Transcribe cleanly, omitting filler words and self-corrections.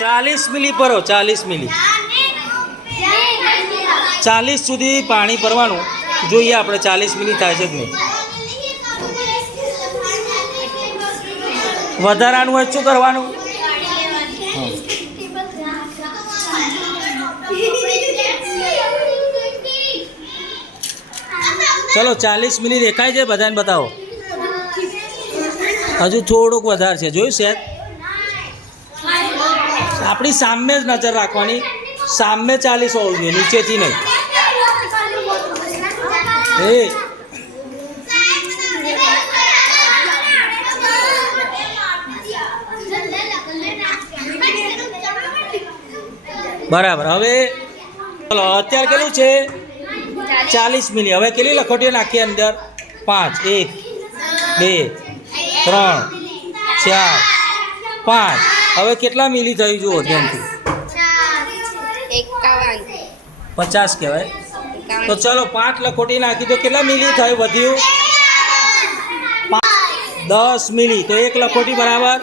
40 મિલી ભરો, 40 મિલી, 40 સુધી પાણી ભરવાનું. જોઈએ આપણે 40 મિલી થાય છે કે નહીં. વધારાનું હોય શું કરવાનું? ચલો 40 મિલી દેખાય છે બધાને? બતાવો. હજુ થોડુંક વધારે છે. જોયું છે? આપણી સામે જ નજર રાખવાની. સામે 40 હોવું જોઈએ, નીચેથી નહીં. એ બરાબર. હવે ચલો અત્યારે કેટલું છે? 40 મિલી. હવે કેટલી લખોટીઓ નાખીએ અંદર? 5. 1 2 3 4 5. હવે કેટલા મિલી થયું જુઓ ધ્યાનથી? 50 કહેવાય. તો ચલો 5 લખોટી નાખી તો કેટલા મિલી થયું? વધ્યું 10 મિલી. તો 1 લખોટી બરાબર